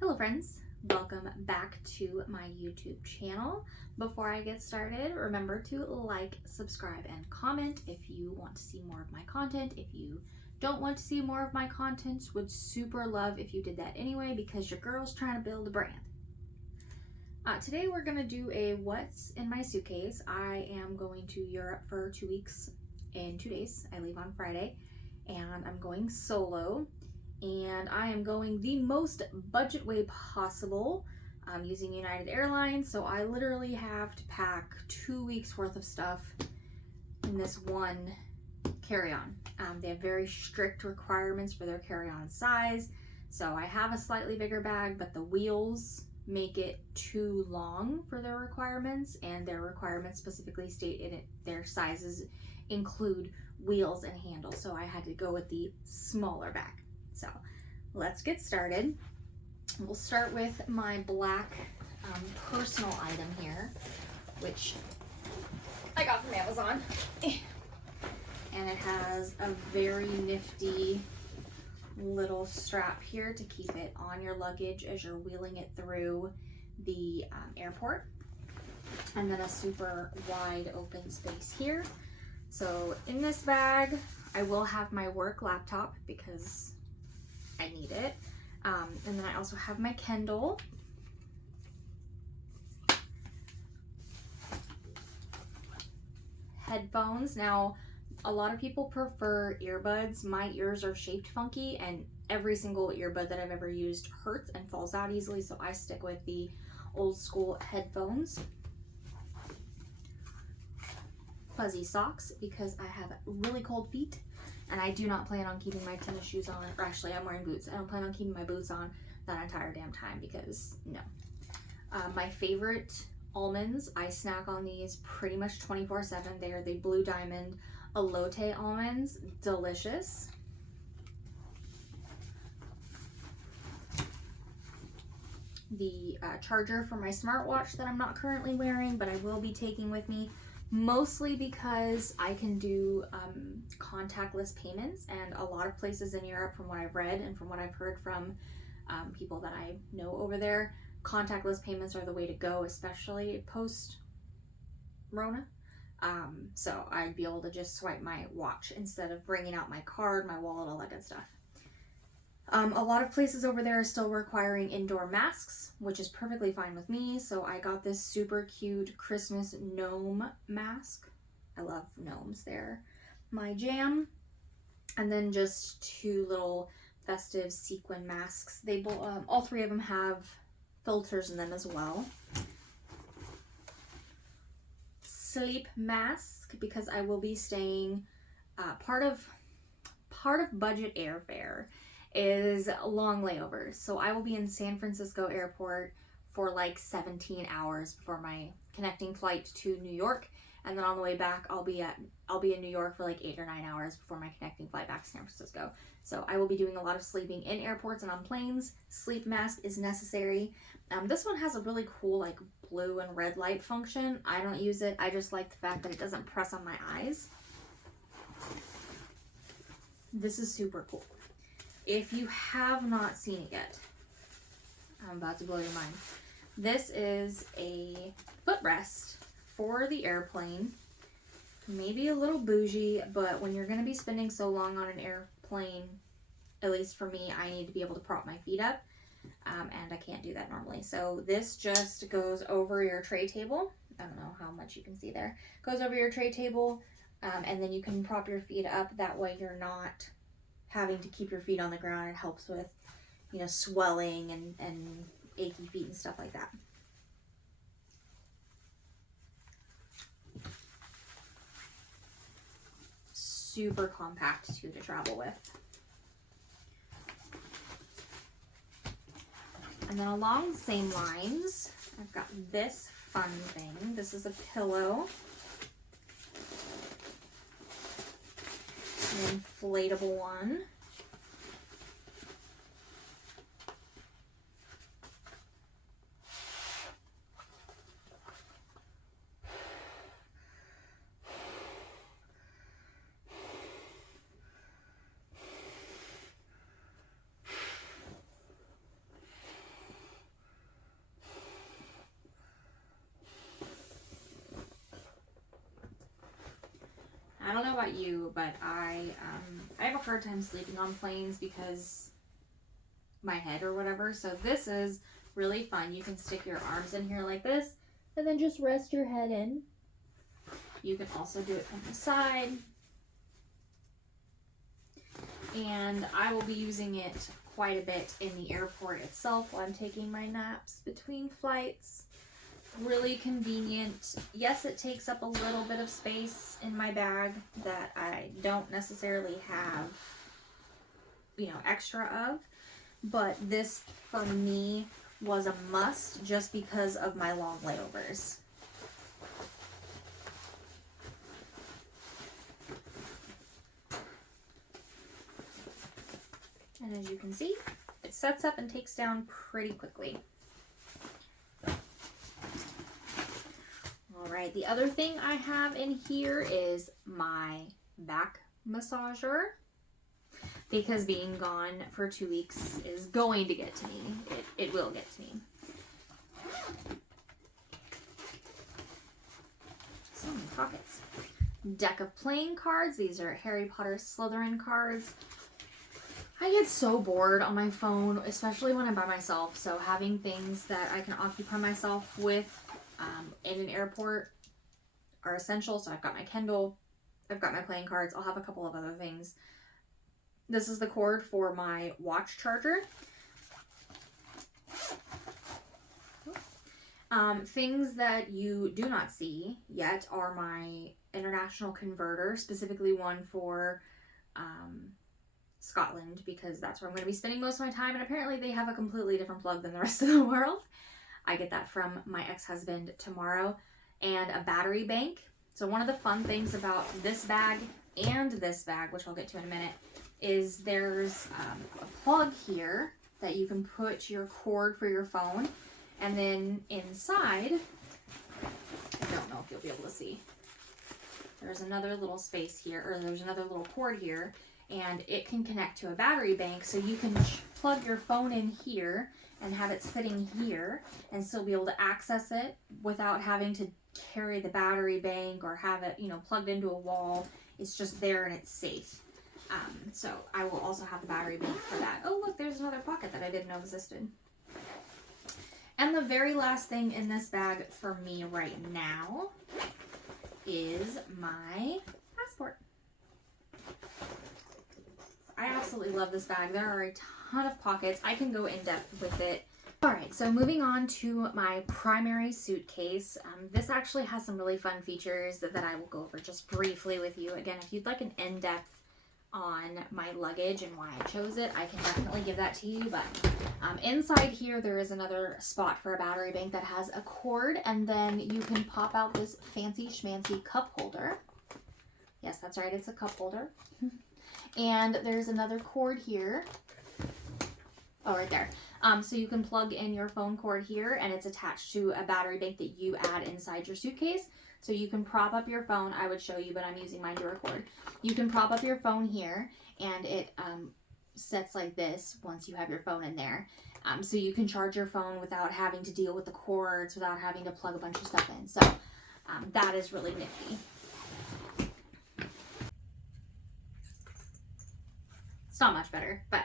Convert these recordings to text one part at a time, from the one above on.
Hello friends, welcome back to my YouTube channel. Before I get started, remember to like, subscribe, and comment if you want to see more of my content. If you don't want to see more of my content, would super love if you did that anyway because your girl's trying to build a brand. Today we're going to do a what's in my suitcase. I am going to Europe for 2 weeks in 2 days. I leave on Friday and I'm going solo. And I am going the most budget way possible. I'm using United Airlines, so I literally have to pack 2 weeks worth of stuff in this one carry-on. They have very strict requirements for their carry-on size, so I have a slightly bigger bag, but the wheels make it too long for their requirements, and their requirements specifically state in it their sizes include wheels and handles, so I had to go with the smaller bag. So let's get started. We'll start with my black personal item here, which I got from Amazon. And it has a very nifty little strap here to keep it on your luggage as you're wheeling it through the airport. And then a super wide open space here. So in this bag, I will have my work laptop because I need it. And then I also have my Kindle. Headphones. Now, a lot of people prefer earbuds. My ears are shaped funky and every single earbud that I've ever used hurts and falls out easily, so I stick with the old school headphones. Fuzzy socks because I have really cold feet. And I do not plan on keeping my tennis shoes on, or actually I'm wearing boots. I don't plan on keeping my boots on that entire damn time because no. My favorite almonds, I snack on these pretty much 24/7. They are the Blue Diamond elote almonds, delicious. The charger for my smartwatch that I'm not currently wearing, but I will be taking with me. Mostly because I can do contactless payments, and a lot of places in Europe, from what I've read and from what I've heard from people that I know over there, contactless payments are the way to go, especially post-Rona. So I'd be able to just swipe my watch instead of bringing out my card, my wallet, all that good stuff. A lot of places over there are still requiring indoor masks, which is perfectly fine with me. So I got this super cute Christmas gnome mask. I love gnomes, they're my jam. And then just 2 little festive sequin masks. They all 3 of them have filters in them as well. Sleep mask because I will be staying part of budget airfare is long layovers. So I will be in San Francisco airport for like 17 hours before my connecting flight to New York. And then on the way back, I'll be in New York for like 8 or 9 hours before my connecting flight back to San Francisco. So I will be doing a lot of sleeping in airports and on planes. Sleep mask is necessary. This one has a really cool like blue and red light function. I don't use it. I just like the fact that it doesn't press on my eyes. This is super cool. If you have not seen it yet, I'm about to blow your mind. This is a footrest for the airplane. Maybe a little bougie, but when you're going to be spending so long on an airplane, at least for me, I need to be able to prop my feet up, and I can't do that normally. So this just goes over your tray table. I don't know how much you can see there. Goes over your tray table, and then you can prop your feet up. That way you're not having to keep your feet on the ground. It helps with, you know, swelling and achy feet and stuff like that. Super compact too to travel with. And then along the same lines, I've got this fun thing. This is a pillow. An inflatable one. about you, but I have a hard time sleeping on planes because my head or whatever. So this is really fun. You can stick your arms in here like this and then just rest your head in. You can also do it from the side. And I will be using it quite a bit in the airport itself while I'm taking my naps between flights. Really convenient. Yes, it takes up a little bit of space in my bag that I don't necessarily have, you know, extra of, but this for me was a must just because of my long layovers. And as you can see, it sets up and takes down pretty quickly. All right, the other thing I have in here is my back massager, because being gone for 2 weeks is going to get to me. It will get to me. So many pockets. Deck of playing cards. These are Harry Potter Slytherin cards. I get so bored on my phone, especially when I'm by myself. So having things that I can occupy myself with in an airport are essential. So I've got my Kindle, I've got my playing cards, I'll have a couple of other things. This is the cord for my watch charger. Things that you do not see yet are my international converter, specifically one for Scotland, because that's where I'm going to be spending most of my time, and apparently they have a completely different plug than the rest of the world. I get that from my ex-husband tomorrow. And a battery bank. So one of the fun things about this bag and this bag, which I'll get to in a minute, is there's a plug here that you can put your cord for your phone, and then inside, I don't know if you'll be able to see, there's another little space here, or there's another little cord here, and it can connect to a battery bank, so you can plug your phone in here and have it sitting here and still be able to access it without having to carry the battery bank or have it, you know, plugged into a wall. It's just there and it's safe. So I will also have the battery bank for that. Oh, look, there's another pocket that I didn't know existed. And the very last thing in this bag for me right now is my passport. I absolutely love this bag. There are a ton of pockets. I can go in depth with it. All right, so moving on to my primary suitcase. This actually has some really fun features that I will go over just briefly with you. Again, if you'd like an in-depth on my luggage and why I chose it, I can definitely give that to you. But inside here, there is another spot for a battery bank that has a cord, and then you can pop out this fancy schmancy cup holder. Yes, that's right, it's a cup holder. And there's another cord here. Oh, right there. So you can plug in your phone cord here, and it's attached to a battery bank that you add inside your suitcase. So you can prop up your phone. I would show you, but I'm using mine to record. You can prop up your phone here, and it sets like this once you have your phone in there. So you can charge your phone without having to deal with the cords, without having to plug a bunch of stuff in. So that is really nifty. It's not much better, but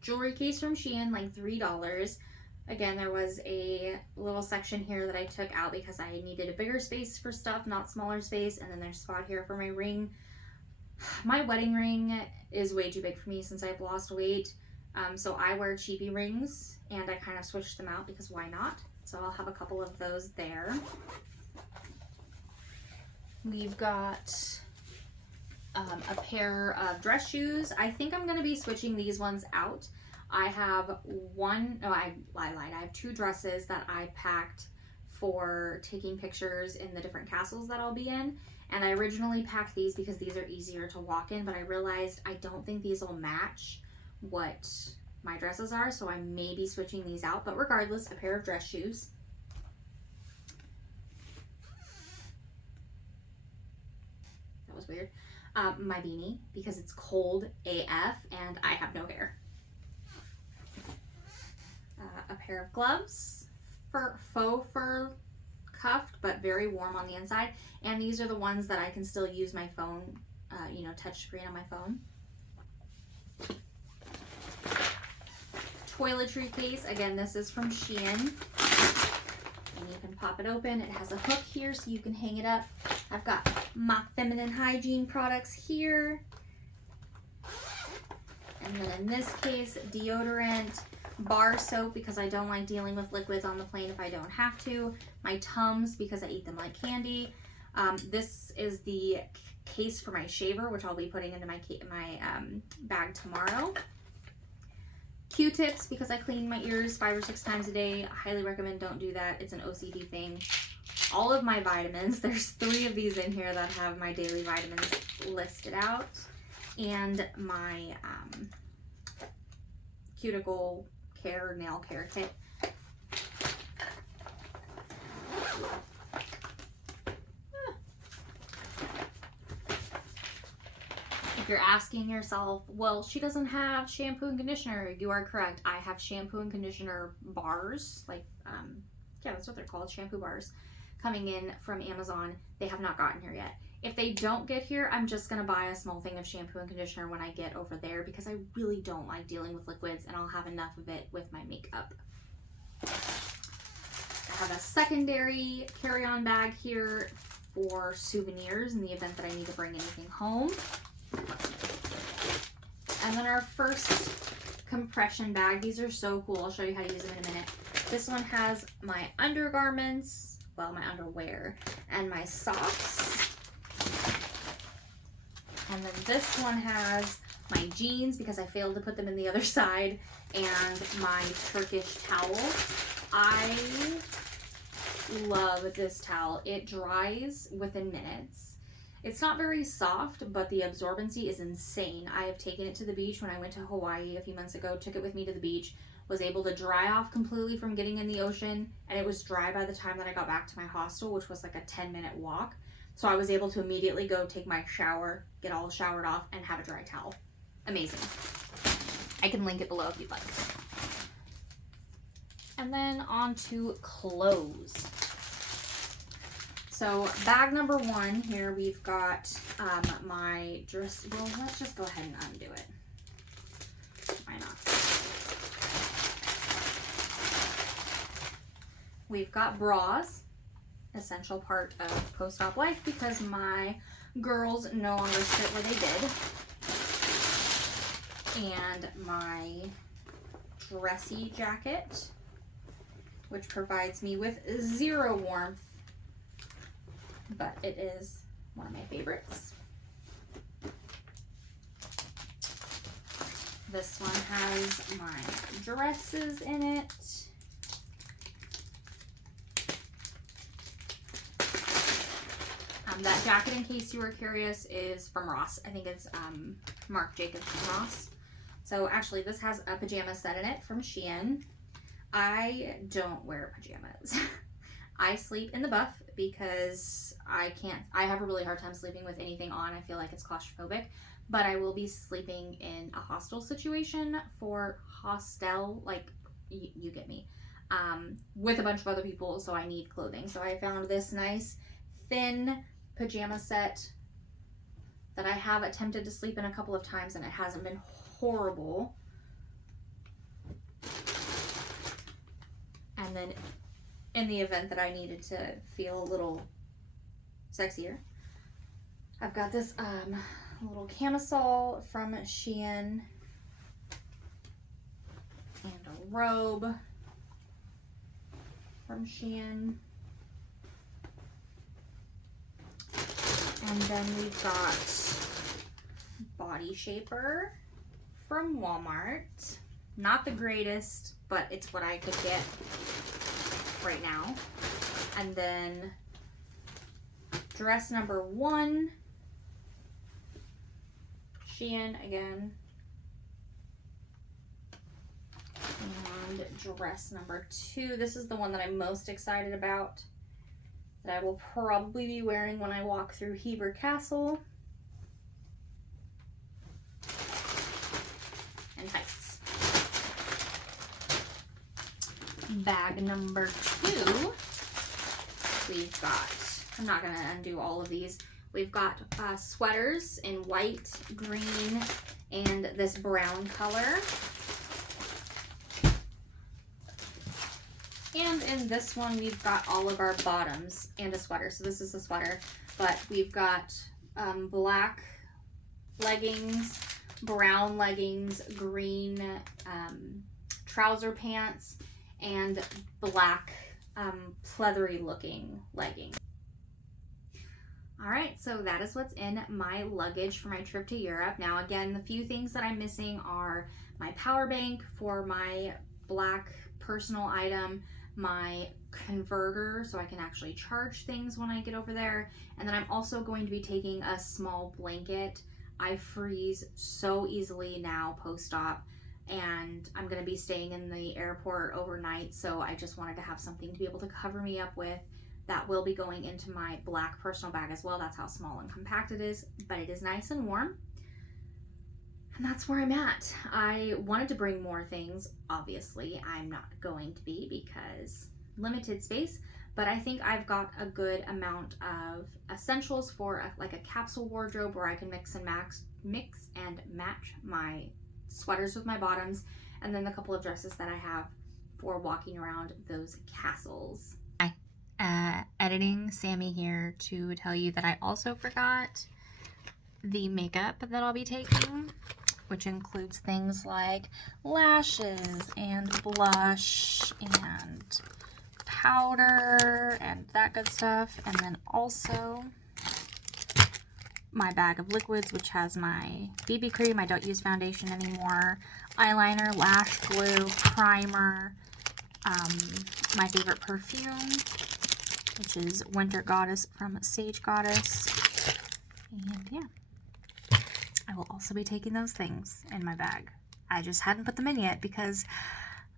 jewelry case from Shein, like $3. Again, there was a little section here that I took out because I needed a bigger space for stuff, not smaller space. And then there's a spot here for my ring. My wedding ring is way too big for me since I've lost weight. So I wear cheapy rings, and I kind of switched them out because why not? So I'll have a couple of those there. We've got a pair of dress shoes. I think I'm going to be switching these ones out. I have I lied. I have 2 dresses that I packed for taking pictures in the different castles that I'll be in. And I originally packed these because these are easier to walk in, but I realized I don't think these will match what my dresses are, so I may be switching these out. But regardless, a pair of dress shoes. That was weird. My beanie, because it's cold AF and I have no hair. A pair of gloves, faux fur cuffed, but very warm on the inside. And these are the ones that I can still use my phone, you know, touch screen on my phone. Toiletry case. Again, this is from Shein. And you can pop it open. It has a hook here so you can hang it up. I've got my feminine hygiene products here. And then in this case, deodorant, bar soap because I don't like dealing with liquids on the plane if I don't have to. My Tums because I eat them like candy. This is the case for my shaver, which I'll be putting into my bag tomorrow. Q-tips because I clean my ears 5 or 6 times a day. I highly recommend don't do that. It's an OCD thing. All of my vitamins. There's 3 of these in here that have my daily vitamins listed out. And my cuticle care, nail care kit. If you're asking yourself, well, she doesn't have shampoo and conditioner, you are correct. I have shampoo and conditioner bars, like, yeah, that's what they're called, shampoo bars, coming in from Amazon. They have not gotten here yet. If they don't get here, I'm just going to buy a small thing of shampoo and conditioner when I get over there because I really don't like dealing with liquids and I'll have enough of it with my makeup. I have a secondary carry-on bag here for souvenirs in the event that I need to bring anything home. And then our first compression bag. These are so cool. I'll show you how to use them in a minute. This one has my undergarments, well, my underwear, and my socks. And then this one has my jeans because I failed to put them in the other side, and my Turkish towel. I love this towel. It dries within minutes. It's not very soft, but the absorbency is insane. I have taken it to the beach when I went to Hawaii a few months ago, took it with me to the beach, was able to dry off completely from getting in the ocean, and it was dry by the time that I got back to my hostel, which was like a 10-minute walk. So I was able to immediately go take my shower, get all showered off, and have a dry towel. Amazing. I can link it below if you'd like. And then on to clothes. So bag number 1 here, we've got my dress. Well, let's just go ahead and undo it. Why not? We've got bras. Essential part of post-op life because my girls no longer sit where they did. And my dressy jacket, which provides me with 0 warmth, but it is one of my favorites. This one has my dresses in it. That jacket, in case you were curious, is from Ross. I think it's Marc Jacobs from Ross. So actually, this has a pajama set in it from Shein. I don't wear pajamas. I sleep in the buff because I have a really hard time sleeping with anything on. I feel like it's claustrophobic. But I will be sleeping in a hostel situation for hostel, like, you get me, with a bunch of other people, so I need clothing. So I found this nice, thin pajama set that I have attempted to sleep in a couple of times and it hasn't been horrible. And then in the event that I needed to feel a little sexier, I've got this little camisole from Shein and a robe from Shein. And then we've got body shaper from Walmart. Not the greatest, but it's what I could get right now. And then dress number 1, Shein again. And dress number 2. This is the one that I'm most excited about, that I will probably be wearing when I walk through Hever Castle. And tights. Bag number 2 we've got, I'm not going to undo all of these. We've got sweaters in white, green, and this brown color. And in this one, we've got all of our bottoms and a sweater. So this is a sweater, but we've got black leggings, brown leggings, green trouser pants, and black pleathery looking leggings. All right, so that is what's in my luggage for my trip to Europe. Now, again, the few things that I'm missing are my power bank for my black personal item, my converter so I can actually charge things when I get over there, and then I'm also going to be taking a small blanket. I freeze so easily now post-op, and I'm going to be staying in the airport overnight, so I just wanted to have something to be able to cover me up with. That will be going into my black personal bag as well. That's how small and compact it is, but it is nice and warm. And that's where I'm at. I wanted to bring more things. Obviously, I'm not going to be because limited space, but I think I've got a good amount of essentials for like a capsule wardrobe where I can mix and match my sweaters with my bottoms, and then the couple of dresses that I have for walking around those castles. Editing Sammy here to tell you that I also forgot the makeup that I'll be taking, which includes things like lashes and blush and powder and that good stuff, and then also my bag of liquids, which has my BB cream, I don't use foundation anymore, eyeliner, lash glue, primer, my favorite perfume, which is Winter Goddess from Sage Goddess, and yeah, I will also be taking those things in my bag. I just hadn't put them in yet because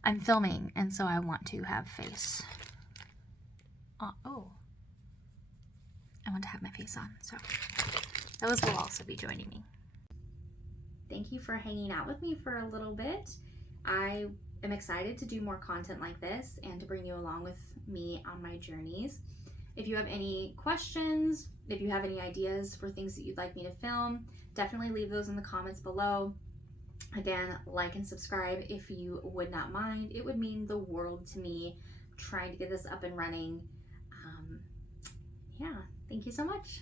I'm filming, and so I want to have face. I want to have my face on, so those will also be joining me. Thank you for hanging out with me for a little bit. I am excited to do more content like this and to bring you along with me on my journeys. If you have any questions, if you have any ideas for things that you'd like me to film, definitely leave those in the comments below. Again, like and subscribe if you would not mind. It would mean the world to me trying to get this up and running. Yeah, thank you so much.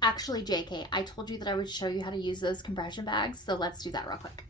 Actually, JK, I told you that I would show you how to use those compression bags, so let's do that real quick.